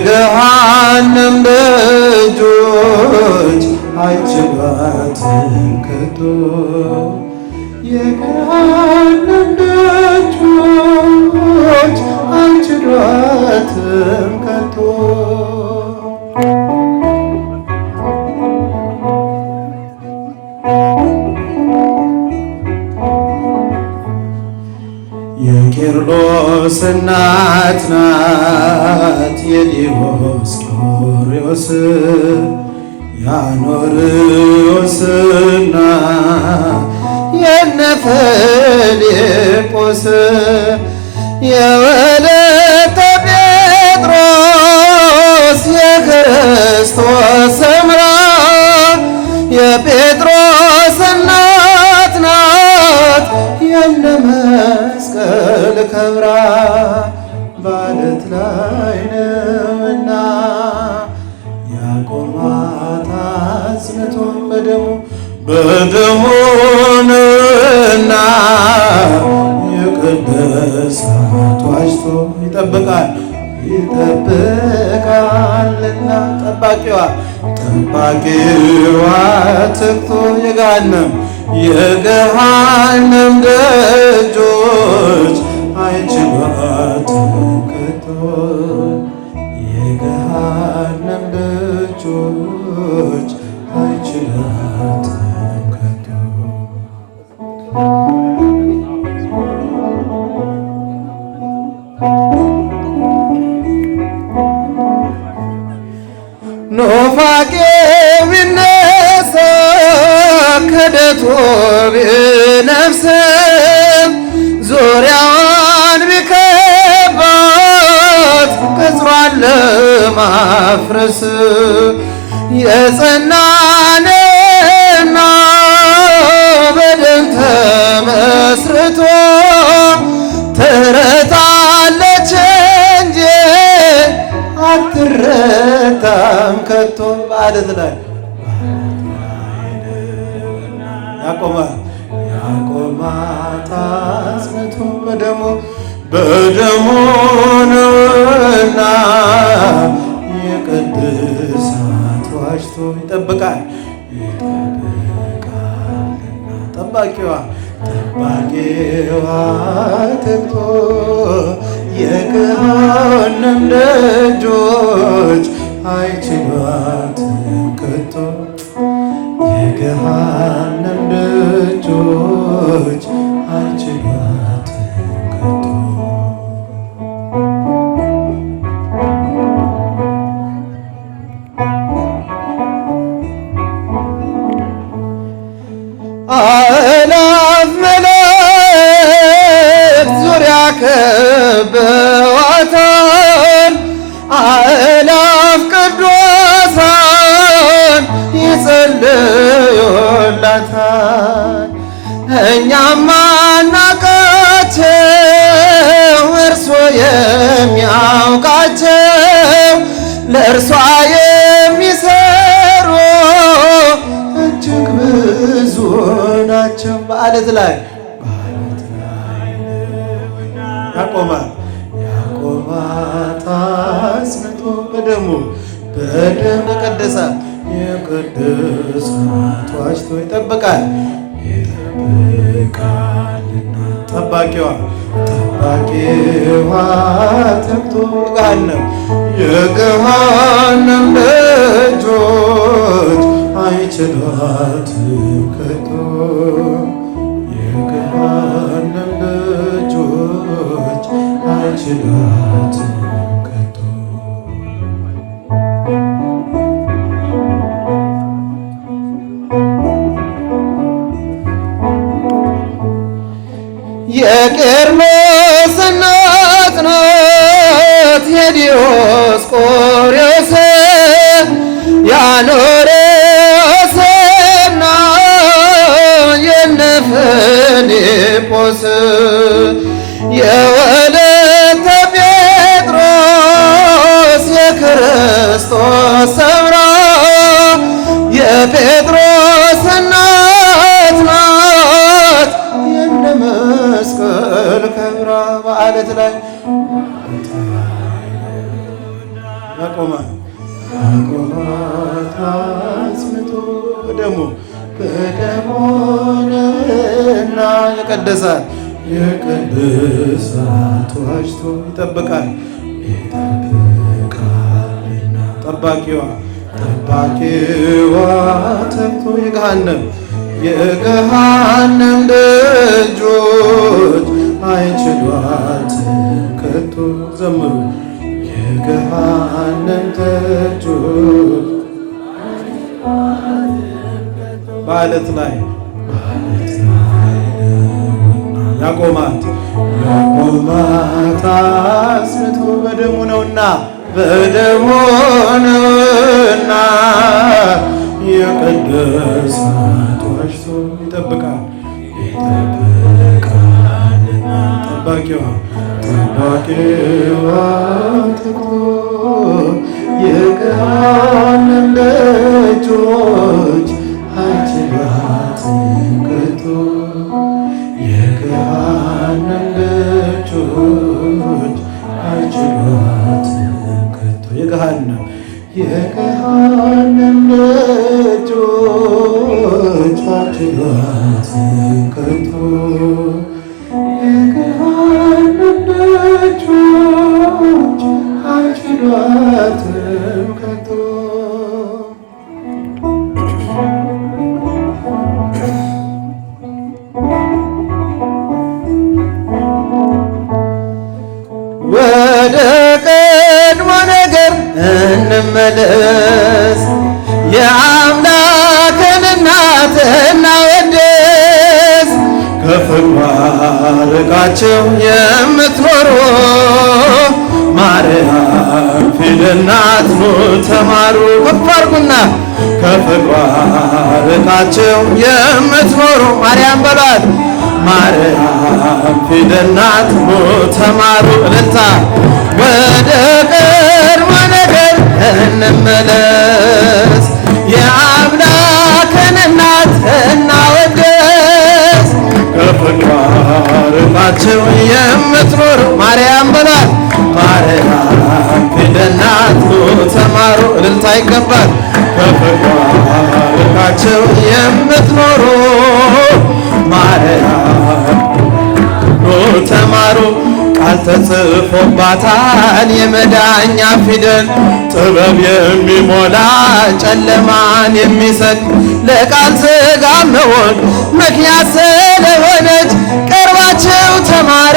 የገሃነም ደጆች አይችሏትም ከቶ የገሃነም ደጆች አይችሏትም ከቶ የቄርሎስ እናት ናት የዲዮስቆሮስ የአኖርዮስና የነ ፊልጶስ የወለተ ጴጥሮስ የክርስቶስ ሰምራ የጴጥሮስ እናት ናት የነ መስቀል ከብራ ባለት ላይ ነውና ያቆማት አጽንቶ በደሙ ነውና የቀደሳት ዋጅቶ ይጠብቃልና ጠባቂዋ ትግቶ የገሃነም ደጆች አይችሏትም ከቶ የገሃነም ደጆች አይችሏትም ከቶ ኑፋቄ ቢነሳ ክደቱ ቢነፍስም ዙሪያዋን ቢከባት ቅጽሯን ለማፍረስ የጸናንና በደም ተመስርቶ ትረታለች እንጂ አትረታም ከቶ በዓለት ላይ ያቆማት አጽንቶ በደሙ ነውና የቅድሳት ዋጅቶ ይጠብቃልና ጠባቂዋ ትግቶ የገሃነም ደጆች አይችሏትም ከቶ የገሃነም ደጆች አይችሏትም ከቶ አእላፍ መላእክት ዙሪያ ከበዋታል አእላፍ ቅዱሳን ይጸልዩላታል እኛም አናውቃቸው እርሱ የሚያውቃቸው ለእርሷ የሚሰሩ እጅግ ብዙ ናቸው በዓለት ላይ ያቆማት አጽንቶ በደም የቀደሳት ዋጅቶ ይጠብቃልና ጠባቂዋ ተግቶ የገሃነም ደጆች አይችሏትም ከቶ የገሃነም ደጆች አይችሏትም ከቶ የቄርሎስ እናት ናት የዲዮስቆሮስ የአኖርዮስና የነ ፊልጶስ የወለተ ጴጥሮስ የክርስቶስ ሰምራ የጴጥሮስ እናት ናት የነ መስቀል ከብራ በዓለት ላይ ያቆማል አጽንቶ በደሙ ነውና ይቀድሳል የቅድሳት ዋጅቶ ይጠብቃል ጠባቂዋ ተግቶ የገሃነም ደጆች አይችሏትም ከቶ ዘምሩ የገሃነም ደጆች በዓለት ላይ ያቆማት አጽንቶ በደሙ ነውና የቅድሳት ዋጅቶ ይጠብቃል ጠባቂዋ ተግቶ የገሃነም ደጆች አይችሏትም ከቶ የገሃነም ደጆች አይችሏትም ከቶ የገሃነም ደጆች አይችሏትም ከቶ የገሃነም ደጆች አይችሏትም ከቶ ወደ ቀድሞ ነገር እንመለስ የአምላክን እናት እናወድስ ከፍቅሯ ርቃችሁ የምትኖሩ ማርያም ፊደል ናት ኑ ተማሩ ከፍ አድርጉና ከፍቅሯ ርቃችሁ የምትኖሩ ማርያም በሏት ማርያም ፊደል ናት ኑ ተማሩ እልልታ ወደ ቀድሞ ነገር እንመለስ የአምላክን እናት እናወድስ ከፍቅሯ ርቃችሁ የምትኖሩ ማርያም በሏት ማርያም ፊደል ናት ኑ ተማሩ እልልታ ይገባል ከፍቅሯ ርቃችሁ የምትኖሩ ማርያም ኑ ተማሩ ቃል ተጽፎባታል የመዳኛ ፊደል ጥበብ የሚሞላ ጨለማን የሚሰድ ለቃል ሥጋ መሆን ምክንያት ስለሆነች ቀርባችሁ ተማሩ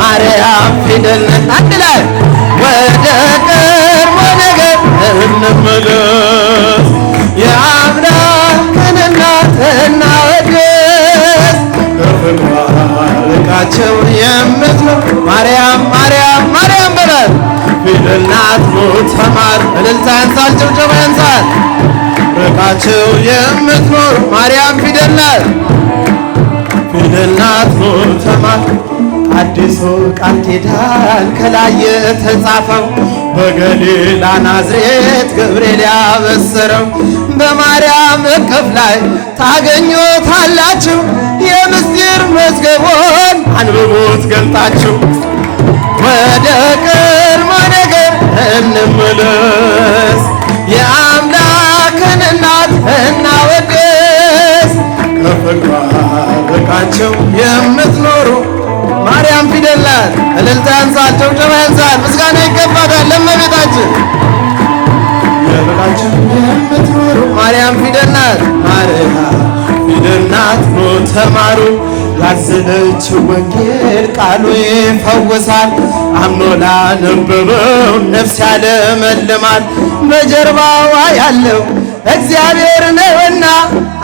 ማርያም ፊደል ናት አንድ ላይ ወደ ቀድሞ ነገር እንመለስ የአምላክን እናት እናወድስ ከፍቅሯ ርቃችሁ የምትኖሩ ማርያም በሏት ፊደል ናት ኑ ተማሩ እልልታ ያንሳል ጭብጨባ ያንሳል ርቃችሁ የምትኖሩ ማርያም ፊደል ናት ኑ ተማሩ አዲሱ ቃል ኪዳን ከላይ የተጻፈው በገሊላ ናዝሬት ገብርኤል ያበሰረው በማርያም እቅፍ ላይ ታገኙታላችሁ የምስጢር መዝገቦን አንብቡት ገልጣችሁ ወደ ቀድሞ ነገር እንመለስ የአምላክን እናት እናወድስ ከፍቅሯ ርቃችሁ የምትኖሩ ማርያም ፊደል ናት እልልታ ያንሳል ጭብጨባ ያንሳል ምስጋና ይገባታል ለእመቤታችን የርቃችሁ የምትኖሩ ማርያም ፊደል ናት ኑ ተማሩ ያዘለችው ወንጌል ቃሉ ይፈውሳል አምኖ ላነበበው ነፍስ ያለመልማል በጀርባዋ ያለው እግዚአብሔር ነውና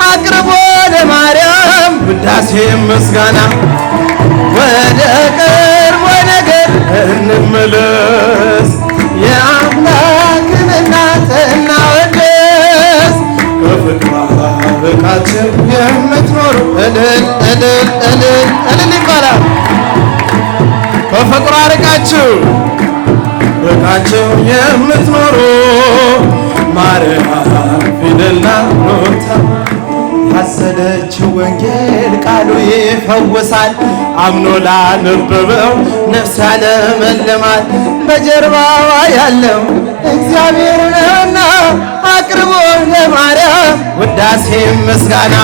አቅርቦ ለማርያም ውዳሴ ምስጋና ወደ ቀድሞ ነገር እንመለስ የአምላክን እናት እናወድስ ከፍቅሯ ርቃችሁ የምትኖሩ እልል ይባላል ከፍቅሯ ርቃችሁ የምትኖሩ ማርያም ፊደል ናት ኑ ያዘለችው ወንጌል ቃሉ ይፈውሳል አምኖ ላነበበው ነፍስ ያለመልማል በጀርባዋ ያለው እግዚአብሔር ነውና አቅርቦ ለማርያም ውዳሴ ምስጋና።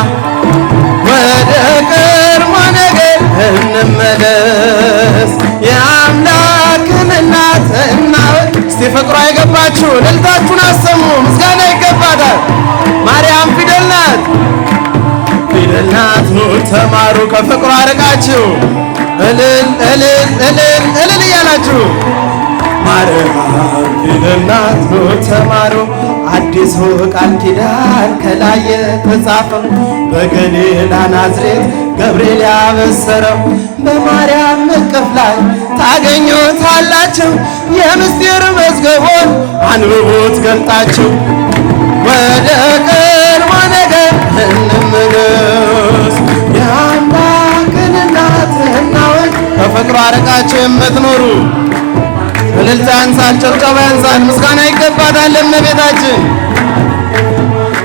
ወደ ቀድሞ ነገር እንመለስ የአምላክን እናት እናወቅ። እስቲ ፍቅሯ የገባችሁ እልልታችሁን አሰሙ። ምስጋና ይገባታል። ማርያም ፊደል ናት፣ ፊደል ናት። ኑ ተማሩ ከፍቅሯ ርቃችሁ እልል እልል እልል እልል እያላችሁ ማርያም ፊደል ናት ኑ ተማሩ። አዲሱ ቃል ኪዳን ከላይ የተጻፈው በገሊላ ናዝሬት ገብርኤል ያበሰረው በማርያም እቅፍ ላይ ታገኙታላችሁ። የምስጢር መዝገቦን አንብቡት ገልጣችሁ። ወደ ቀድሞ ነገር እንመለስ የአምላክን እናት እናወቅ። ከፍቅሯ ርቃችሁ የምትኖሩ እልልታ ያንሳል፣ ጭብጨባ ያንሳል፣ ምስጋና ይገባታል ለእመቤታችን።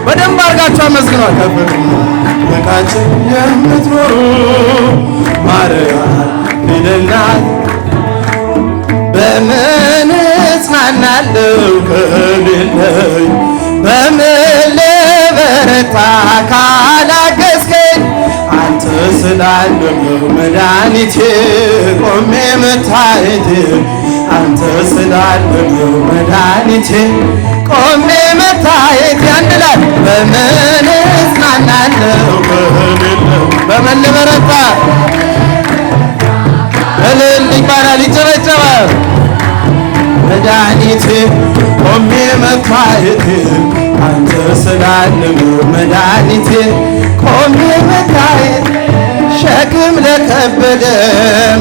በደንብ አድርጋችሁ አመስግኗል። ከፍቅሯ ርቃችሁ የምትኖሩ ማርያም ፊደል ናት። በምን እጽናናለሁ ከሌለኝ፣ በምን ልበረታ ካላገዝከኝ፣ አንተ ስላለህ መድኃኒቴ ቆሜ መታየቴ፣ አንተ ስላለህ መድኃኒቴ ቆሜ መታየቴ። አንድ ላይ በምን እጽናናለሁ ከሌለኝ፣ በምን ልበረታ እልል ይባላል ይጨበጨባል። መድኃኒቴ ቆሜ መታየቴ፣ አንተ ስላለህ መድኃኒቴ ቆሜ መታየቴ። ሸክም ለከበደ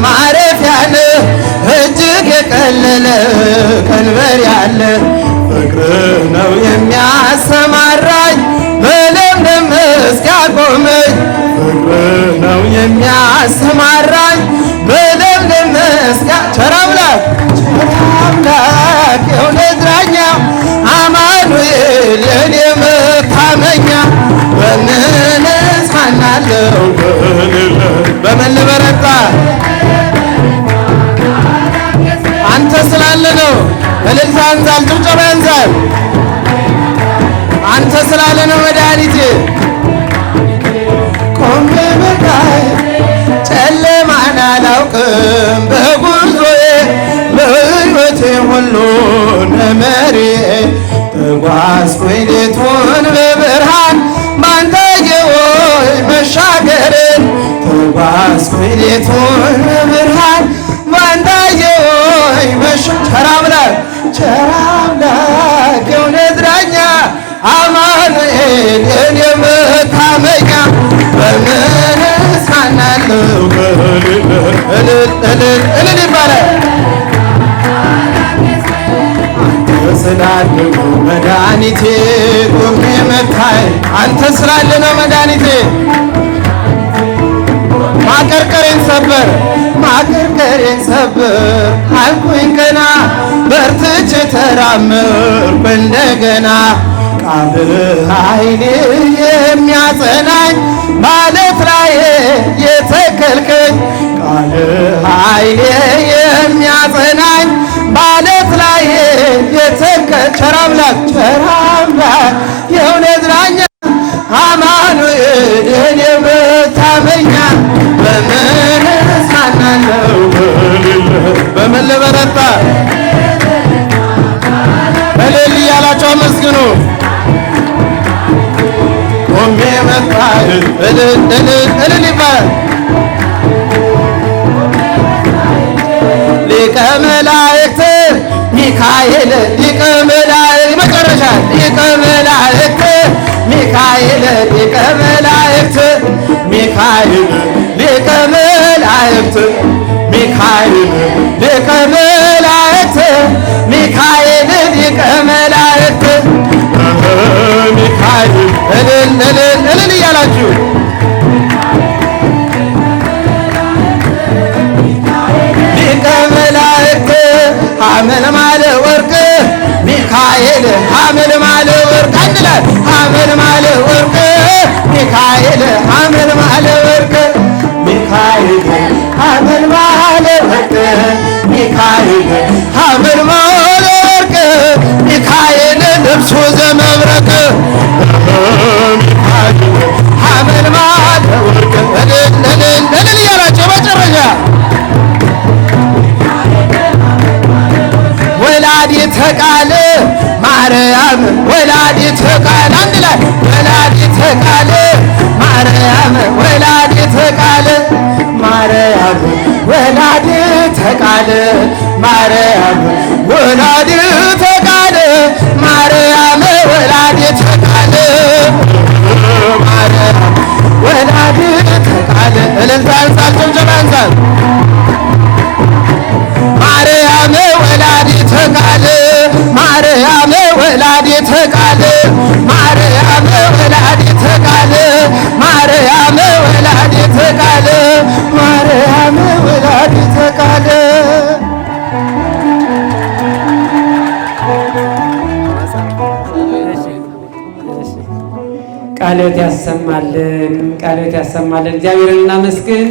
ማረፊያ ነህ፣ እጅግ የቀለለ ቀንበር ያለ ፍቅርህ ነው የሚያሰማራኝ፣ በለምለም መስክ ያቆመኝ። ፍቅርህ ነው የሚያሰማራኝ በለምለም መስክ። ቸር አምላክ የእውነት ዳኛ አማኑኤል የኔ መታመኛ። በምን እጽናናለሁ በምን ልበረታ አንተ ስላለ ነው። እልልታ ያንሳል፣ ጭብጨባ ያንሳል። አንተ ስላለ ነው መድኃኒቴ ቆሜ መታየቴ። ጨለማን አላውቅም በጉዞዬ፣ በሕይወቴ ሁሉ ነመሪዬ። ተጓዝኩኝ ሌቱን በብርሃን ባንተ የወይ መሻገርን፣ ተጓዝኩኝ ሌቱን በብርሃን ባንተ የወይ ቸር አምላክ ቸር አምላክ የእውነት ዳኛ አማኑኤል የኔ መታመኛ። በምን እጽናናለሁ እልል እልል እልል ይባላል። አንተ ስላለህ መድኃኒቴ ቆሜ መታየቴ፣ አንተ ስላለህ ነው መድኃኒቴ። ማቀርቀሬን ሰበር ማቀርቀሬን ሰበር አልኩኝ ቀና፣ በርትቼ ተራመድኩ እንደገና። ቃልህ ኃይሌ የሚያጸናኝ ማለት ላይ የተከልከኝ፣ ቃልህ ኃይሌ የሚያጸናኝ ማለት ላይ የተከል። ቸር አምላክ የእውነት ዳኛ አማኑኤል የኔ መታመኛ። በምን እጽናናለሁ በምን ልበረታ እልል እያላችሁ አመስግኑ። ቆሜ መታየቴ እልል እልል እልል ይባላል። ሊቀ መላእክት ሚካኤል ሊቀ መላእክት መጨረሻ ሊቀ መላእክት ሚካኤል ሊቀ መላእክት ሚካኤል ሊቀ መላእክት ሚካኤል ሊቀ መላእክት ሚካኤል ሊቀ መላእክት ሚካኤል እልል እልል እልል እያላችሁ ሊቀ መላእክት ሐመልማለ ወርቅ ሚካኤል ሐመልማለ ወርቅ አንድ ላይ ሐመልማለ ወርቅ ሚካኤል ሐመልማለ ወርቅ ሚካኤል ሐመልማለ ወርቅ ሚካኤል ሐመልማለ ወርቅ ማርያም ወላዲተ ቃል አንድ ላይ ወላዲተ ቃል ማርያም ወላዲተ ቃል ማርያም ወላዲተ ቃል ማርያም ወላዲተ ቃል ማርያም ወላዲተ ቃል ማርያም ወላዲተ ቃል እልልታ ያንሳል ጭብጨባ ያንሳል ማርያም ወላዲተ ቃል ማርያም ወላዲተ ቃል ማርያም ወላዲተ ቃል ማርያም ወላዲተ ቃል ማርያም ወላዲተ ቃል ቃልዎት ያሰማልን፣ ቃልዎት ያሰማልን። እግዚአብሔርን እናመስግን።